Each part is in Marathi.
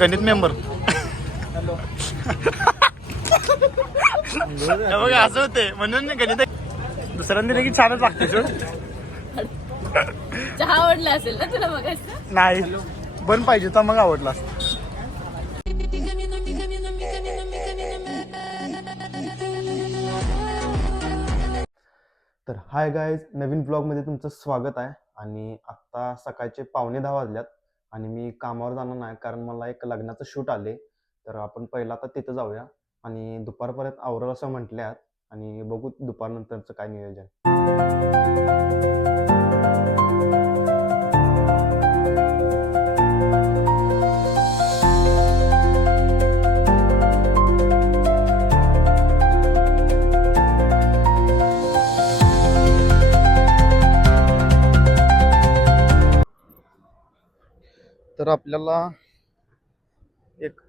गणित मेंबर बघा असं होते म्हणून गणित दुसऱ्यांदा दिले की छानच लागते चहा आवडला असेल ना तुला मग नाही बन पाहिजे तर मग आवडला तर हाय गाईज नवीन ब्लॉगमध्ये तुमचं स्वागत आहे. आणि आत्ता सकाळचे 9:15 वाजल्यात आणि मी कामावर जाणार नाही कारण मला एक लग्नाचं शूट आले. तर आपण पहिला आता तिथं जाऊया आणि दुपारपर्यंत आवरल असं म्हटल्यात आणि बघू दुपारनंतरचं काय नियोजन. तर आपल्याला एक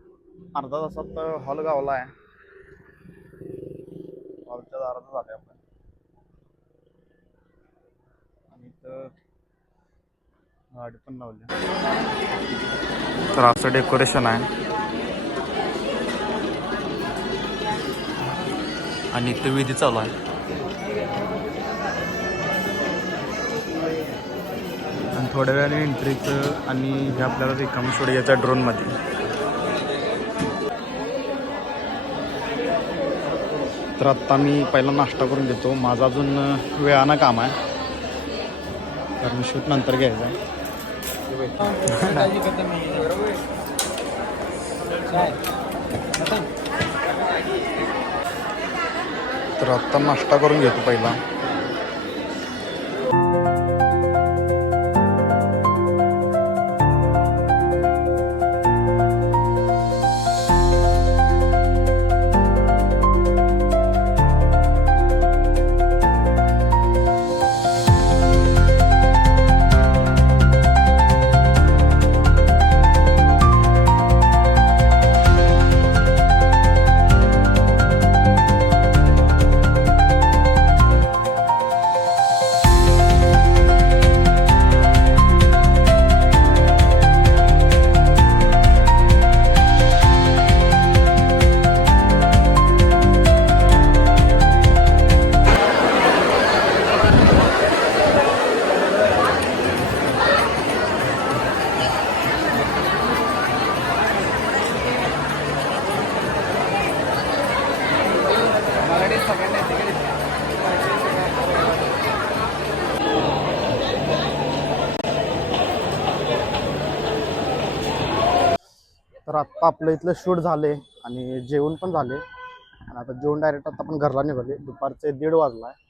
अर्धा तासात हॉल गावला आहे. हॉलच्या दारात झाले आपण आणि इथं गाडी पण लावली. तर असं डेकोरेशन आहे आणि इथं विधी चालू आहे आणि थोड्या वेळाने एंट्रीचं आणि हे आपल्याला रिकामी सोड घ्यायचं ड्रोनमध्ये. तर आत्ता मी पहिला नाश्ता करून घेतो. माझं अजून वेळानं काम आहे कारण शूट नंतर घ्यायचं आहे. तर आत्ता नाश्ता करून घेतो पहिला. तर आत्ता आपलं इथलं शूट झाले आणि जेवण पण झाले आणि आता जेवण डायरेक्ट आता आपण घरला निघाले. दुपारचे 1:30 वाजला आहे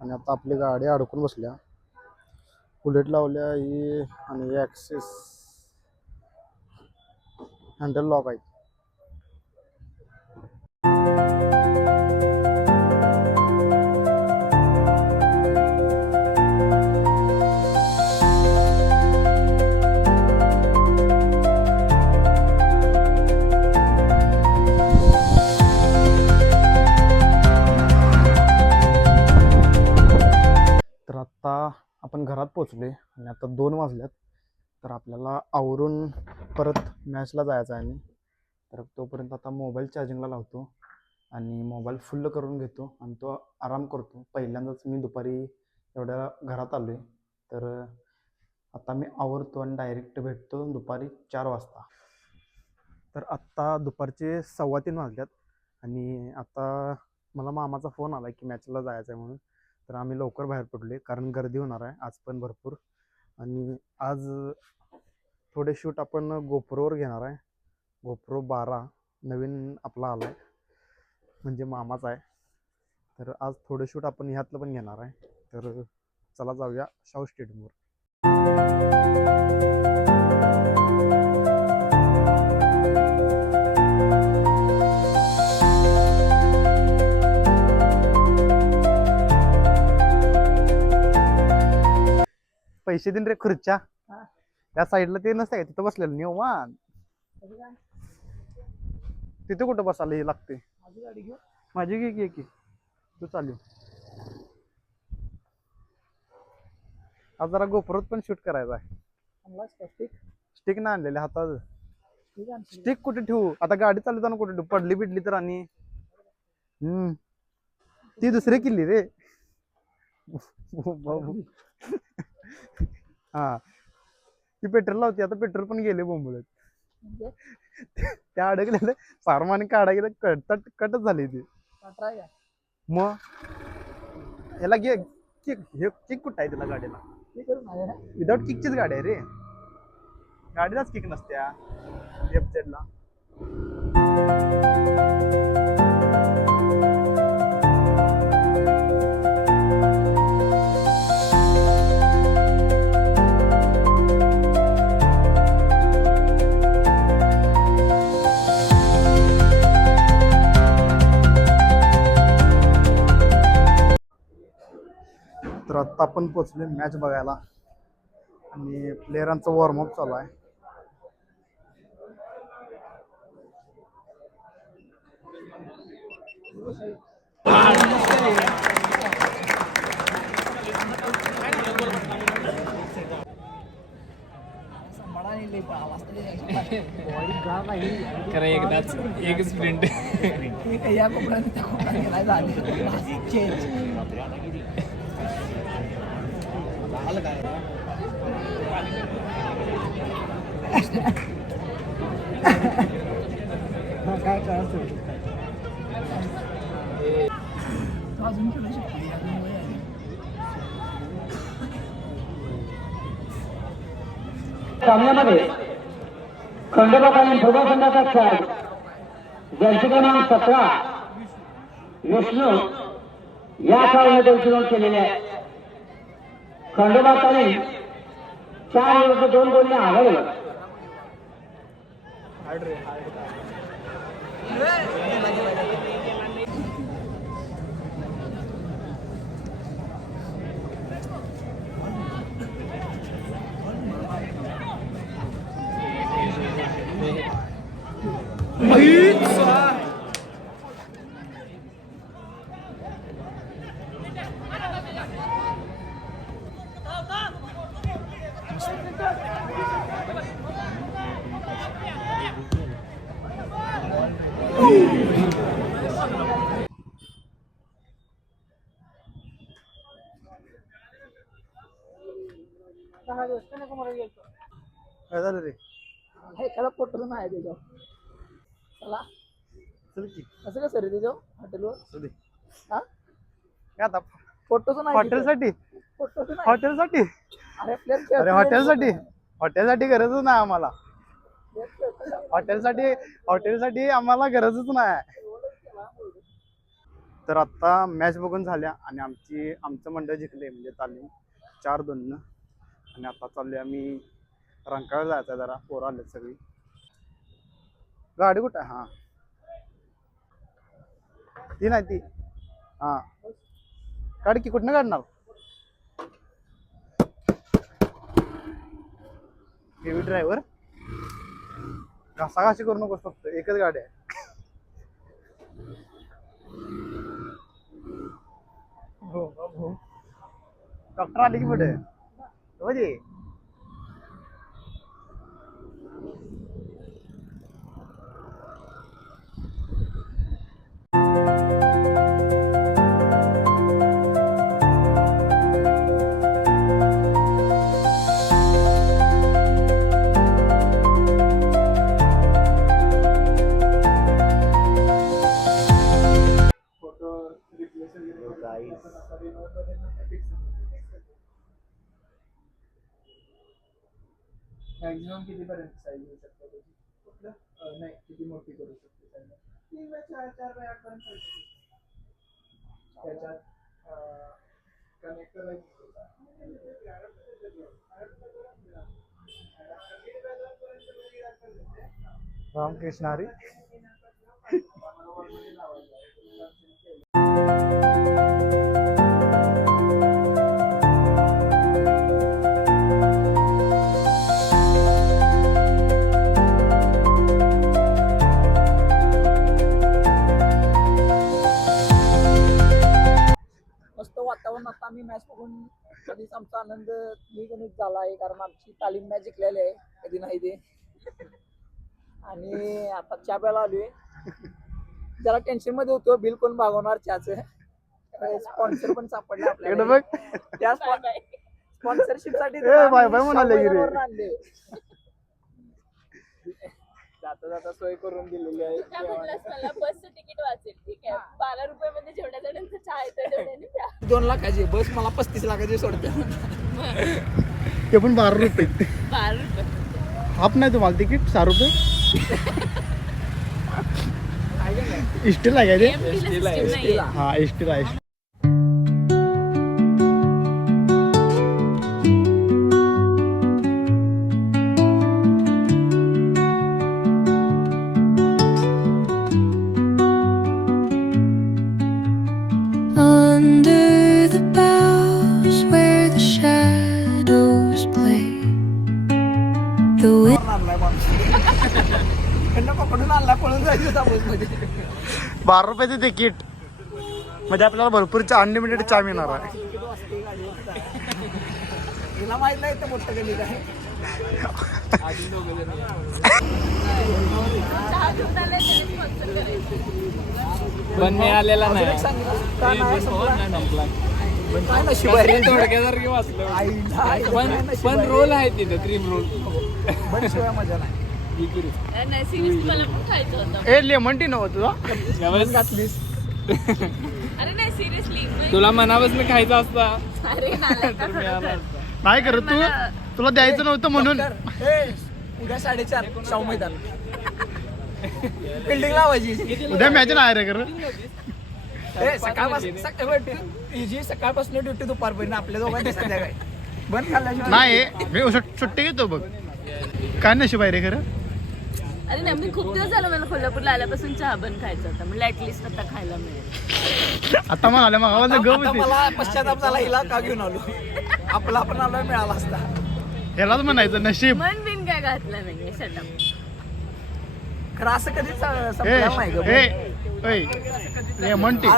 आणि आता आपली गाडी अडकून बसल्या. बुलेट लावल्या ही आणि ॲक्सेस हँडल लॉक आहे. तर आत्ता आपण घरात पोचले आणि आता 2 वाजल्यात. तर आपल्याला आवरून परत मॅचला जायचं आहे. तर तोपर्यंत आता मोबाईल चार्जिंगला लावतो आणि मोबाईल फुल्ल करून घेतो आणि तो आराम करतो. पहिल्यांदाच मी दुपारी एवढ्या घरात आलो आहे. तर आता मी आवरतो आणि डायरेक्ट भेटतो दुपारी 4 वाजता. तर आत्ता दुपारचे 3:15 वाजल्यात आणि आता मला मामाचा फोन आला की मॅचला जायचं आहे म्हणून. तर आम्ही लवकर बाहेर पडले कारण गर्दी होणार आहे आज पण भरपूर. आणि आज थोडे शूट आपण गोप्रोवर घेणार आहे. गोप्रो 12 नवीन आपला आला आहे म्हणजे मामाचा आहे. तर आज थोडे शूट आपण ह्यातलं पण घेणार आहे. तर चला जाऊया शाहू स्टेडियमवर. पैसे देईन रे खुर्च्या त्या साईडला ते नसते का तिथं बसलेलं निवांत. तिथे कुठं बसायला लागते. माझी घे की तू चालू. आज जरा गोप्रोत पण शूट करायचा आहे. स्टिक ना आणलेले हातात स्टिक कुठे ठेवू आता गाडी चालवताना कुठे ठेवू पडली बिडली तर आणि ती दुसरी किल्ली रे हा ती पेट्रोल लावते आता पेट्रोल पण गेले बोंबलत त्या अडकलेलं सारमाने काढा गेलं कटच झाली ती मग याला घे किक हे किक कुठं आहे तुला गाडीला विदाउट किकचीच गाडी आहे रे गाडीलाच किक नसत्या FZ ला तर आता आपण पोचले मॅच बघायला आणि प्लेयरांचा वॉर्मअप चालू आहे खरं एकदाच एक स्प्रिंट या कोपऱ्याने त्या कोपऱ्यात गेलाय झाले चेंज काय कळत अजून खेळू शकते अजून वय आहे. सामन्यामध्ये खंडोबाकालीन फुटबॉल संघाचा खेळ ज्यांचे क्रमांक 17 विष्णू या खेळामध्ये उतरून केलेले आहे खंडोबाकालीन 4 विरुद्ध 2 गोलने आघाडीवर काय झालं रे एखादा फोटो नाही त्याच्यावर चला चल की असं कसं रे त्याच्यावर हॉटेलवर चल दे. हा काय आता फोटोच नाही हॉटेलसाठी फोटोच नाही हॉटेलसाठी अरे player अरे हॉटेलसाठी हॉटेलसाठी गरजच नाही आम्हाला खेळतो. हॉटेलसाठी आम्हाला गरजच नाही तर आता मॅच बघून झाल्या आणि आमचं मंडळ जिंकले म्हणजे तालीम 4-2 आणि आता चाललोय आम्ही रंकाळा जायचं जरा पोरं आले सगळी गाडी कुठं आहे हा ती नाही ती हा गाडी की कुठनं काढणार हेवी ड्रायव्हर घासाघाशी करू नकोस फक्त एकच गाडी आहे डॉक्टर आले की पुढे म्हणजे मॅक्झिमम किती पर्यंत साईज येऊ शकतो त्याची नाही किती मोठी करू शकतो त्याच्यात कनेक्टर रामकृष्ण हरी मस्त वातावरण आता आम्ही मॅच बघून कधीच आमचा आनंद द्विगुणित झाला आहे कारण आमची तालीम मॅच जिंकलेली आहे कधी नाही ते आणि आता चहा प्यायला आलोय. जरा टेन्शन मध्ये होतो, बिल कोण भागवणार चहाचं. स्पॉन्सर पण सापडले इकडे आपल्याला. बघ. त्या स्पॉन्सरशिप साठी बाय बाय म्हणाले की रे. आणले. जाता जाता सोय करून दिलेली आहे. त्या म्हटलंस मला बसचं तिकीट वाचेल, ठीक आहे. 12 रुपयामध्ये जेवढ्या जणांचं चहा येतं तेवढ्याने द्या. 2 लाखाची बस मला 35 लाखाची सोडते. ते पण 12 रुपये. 12 रुपये. हाफ नाही तुम्हाला तिकीट 6 रुपये. इष्टीला आहे का ते? MT ला system नाहीये. हा इष्टीला आहे. Under the boughs where the shadows play, the wind आणलाय माणूस. त्यांना पकडून आणला, पळून जायचं होता बसमध्ये. 12 रुपयाचे तिकीट म्हणजे आपल्याला भरपूर अनलिमिटेड चहा मिळणार आहे. तिला माहित नाही तर मोठं गली काय. चहा घेऊन आले त्याने sponsor करायचं. पण मिळालेला अजून एक नाही सांगितलं का नाही संपला? पण काय नशीब आहे रे. थोडक्यासारखे वाचलं आईला काय नशीब पण आहे. रोल आहे तिथं क्रीम रोल पण शिवाय मजा नाही. अरे नाही सिरियसली मला पण खायचं होतं. ए लेमन टी नव्हतं तुझा? घातलीस. अरे नाही सिरियसली. तुला मनापासून खायचा असता अरे नालायक का तर मिळाला खरोखर. असता. नाही करत तू, तुला द्यायचं नव्हतं म्हणून. उद्या 4:30 शाहू मैदान. बिल्डिंग लावायची. उद्या मॅच नाही रे कर. सकाळपासून ड्युटी दुपारपर्यंत आपल्या दोघांची संध्याकाळी बंद खाल्ल्याशिवाय नाही मी सुट्टी घेतो बघ. काय नशीब आहे रे खरं. अरे नाही मी खूप दिवस झालं मला कोल्हापूरला आल्यापासून चहा बन खायचा होता. म्हणजे ऍटलिस्ट आता खायला मिळेल. आता म्हणाले मग आवाज गप आता मला पश्चाताप झाला, हिला का घेऊन आलो. आपला पण आलोय मिळाला असता. ह्यालाच म्हणायचं नशीब. मन बिन काय घातलं नाहीये शटअप. खरं असं कधीच ए संपलेलं नाही ग. ए लेमन टी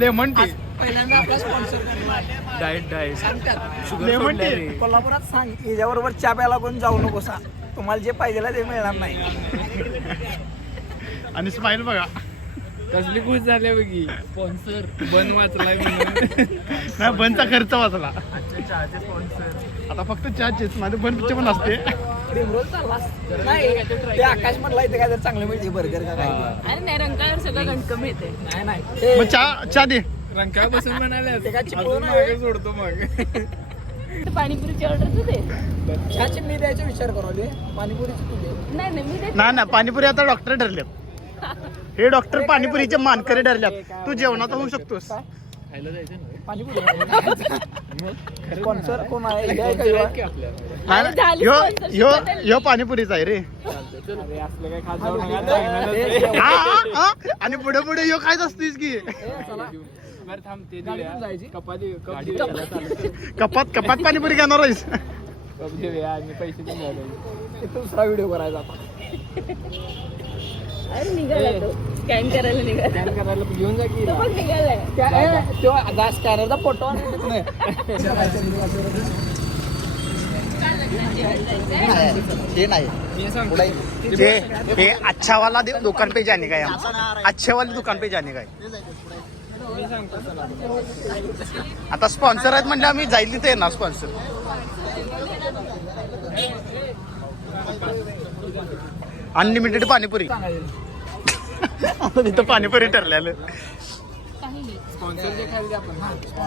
लेमन टी पहिल्यांदा आपला स्पॉन्सर डाएट लेमन टी कोल्हापुरात सांग, हिच्याबरोबर चहा प्यायला कोण जाऊ नको सा. तुम्हाला जे पाहिजे ते मिळणार नाही. आणि स्माइल बघा. कसली खुश झाली बघी स्पॉन्सर बन वाचलाय म्हणून. नाही बनचा खर्च वाचला. आता फक्त चहाचेच माझे बनचे पण असते. क्रीम रोल चालला नाही. ते आकाश म्हणला इथे काय तर चांगलं मिळते बर्गर का काय. अरे नाही रंकाळ्यावर सगळं गणकं मिळते. नाही नाही मग चहा दे. रंकाळ बसून म्हणाले ते काय चिपळूण अजून आहे? मागे सोडतो मग. पाणीपुरीची ऑर्डर तू दे. चहाची मी द्यायचा विचार करू. पाणीपुरीची तू दे. नाही नाही मी नाही ना पाणीपुरी आता डॉक्टर ठरलेत. हे डॉक्टर पाणीपुरीचे मानकरी ठरल्यात. तू जेवणात होऊ शकतोस. खायला जायचं ना पाणीपुरी स्पॉन्सर कोण आहे हे आहे का ह्यो? नाही, झाली ह्यो sponsorship ह्यो बदलली. ह्यो पाणीपुरीचा आहे रे. अरे असलं काय खात जाऊ नका, चांगलं नसते. हा. आणि पुढे पुढे ह्यो खायच असतेस की. बरं थांब ते गाडी देऊया. घेऊन जायची? कप देऊया. कपात पाणीपुरी घेणार आहेस. कप देऊया आणि पैसे देऊन ते दुसरा व्हिडिओ करायचा आता. अरे निघाला तो स्कॅन करायला निघाला. स्कॅन करायला घेऊन जा की तो पण निघालाय. स्कॅनरचा फोटो हे नाही मी सांगतो हे अच्छावाला दुकान पे जाने का है हम. अच्छे वाले दुकान पे जाने का है. मी सांगतो चला. आता स्पॉन्सर आहेत म्हणजे आम्ही जाईल तिथे ना स्पॉन्सर. अनलिमिटेड पाणीपुरी. आता तिथं पाणीपुरी ठरलेलं. काही नाही. स्पॉन्सर जे खायला आपण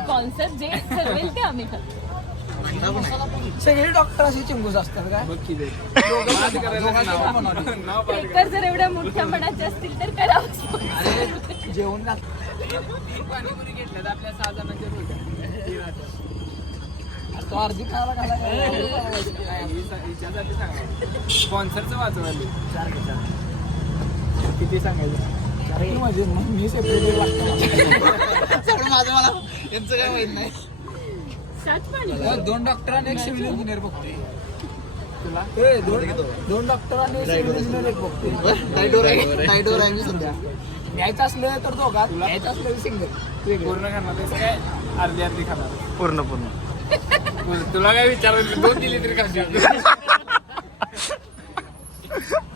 स्पॉन्सर जे ठरवेल ते आम्ही खातो. सगळे डॉक्टर असे चिंगूस असतात काय. बघ की दे. बाद करायला नाव बाद पेकर जर एवढ्या मोठ्या मनाचे असतील तर करावं. अरे जेवण घाल. पाणीपुरी घेतल्यात आपल्या 6 जणांच्या रोट्या. तो अर्धी खायला घाला. हिच्यासाठी सांगा स्पॉन्सरचं वाचवायला किती सांगायचं. म्हणजे मी सेपरेट लागतो. यांचं काय माहित नाही. सात पाणी. 2 डॉक्टर आणि 1 सिव्हिल इंजिनियर बघतोय. तुला दोन डॉक्टर आणि 1 सिव्हिल इंजिनियर एक बघतोय. घ्यायचं असलं तर दोघा, घ्यायचं असलं सिंगल. पूर्ण खाणार त्याचं काय अर्धी अर्धी खाणार. पूर्ण तुला काय विचारायचं 2 दिली तरी खाशी.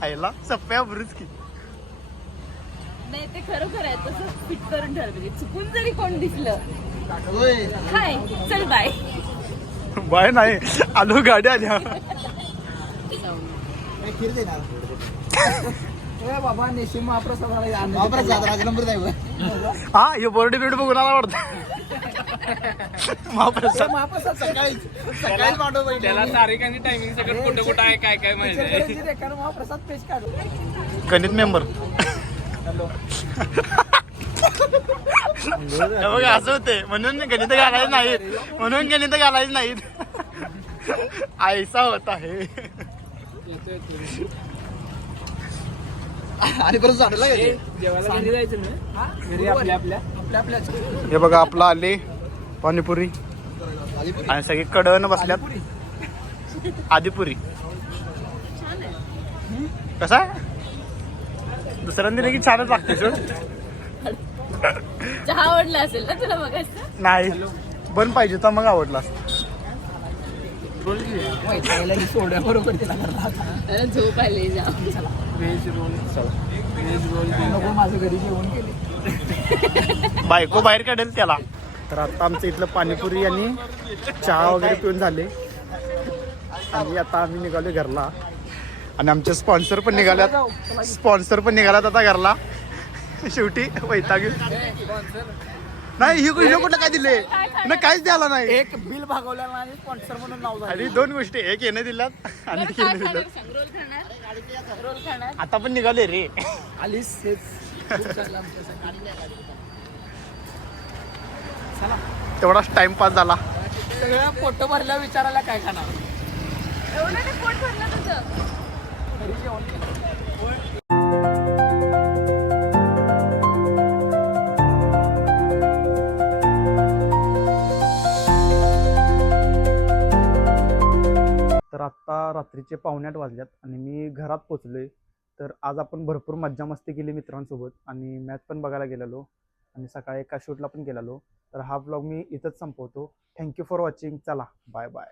आईला सप्प्या ब्रुच की नाही ते खरोखर आहे तसं फिट करून ठेवलं पाहिजे. चुकून जरी कोण दिसलं हाय चल बाय. बाय नाही आलो गाडी आल्या. बाबा नेशिम महाप्रसादाला हा हे बोर्ड बिर्ड बघून आला वाटतं. महाप्रसाद महाप्रसाद सकाळी त्याला तारीख आणि टायमिंग सगळं कुठं कुठं आहे काय काय माहिती आहे. महाप्रसाद पेज काढू. गणित मेंबर बघा असं होते म्हणून गणित घालायचं नाहीत. म्हणून गणित घालायचं नाहीत. ऐसा होता हे. आणि परत झाडला जेवायला घरी जायचं ना घरी आपल्या आपल्या हे बघा आपला आले पाणीपुरी आणि सगळी कडन बसल्यात. आदिपुरी कसा दुसऱ्यांदा दिलं की छानच लागते सोड. चहा आवडला असेल ना तुला बघायचं. नाही बन पाहिजे तर मग आवडला. सोड्या बरोबर तिला करला. त्याला झोप आली जा. व्हेज रोल नको माझं घरी जेवण केले. बायको बाहेर काढेल त्याला. तर आता आमचं इथलं पाणीपुरी आणि चहा वगैरे पिऊन झाले आणि आता आम्ही निघालो घरला. आणि आमचे स्पॉन्सर पण निघाल्यात आता घरला. शेवटी वैताग नाही ही कुठलं काय दिले ना काहीच द्यायला नाही. एक बिल भागवल्याला आणि स्पॉन्सर म्हणून नाव झालं. आणि दोन गोष्टी एक येणे दिल्यात आणि एक येणे दिल्यात. रोल खाणार रोल खाणार. आता पण निघाले रे. आलीस हेच खूप चांगलं आमच्यासाठी. चला तेवढाच टाइमपास झाला. सगळ्या पोट भरल्या विचारायला काय खाणार. एवढं नाही पोट भरलं तुझं. घरी जेवण केलं. तर आत्ता रात्रीचे 7:45 वाजल्यात आणि मी घरात पोचलोय. तर आज आपण भरपूर मज्जा मस्ती केली मित्रांसोबत आणि मॅच पण बघायला गेलेलो आणि सकाळी एका शूटला पण गेलेलो. तर हा ब्लॉग मी इथंच संपवतो. Thank you for watching. चला बाय बाय.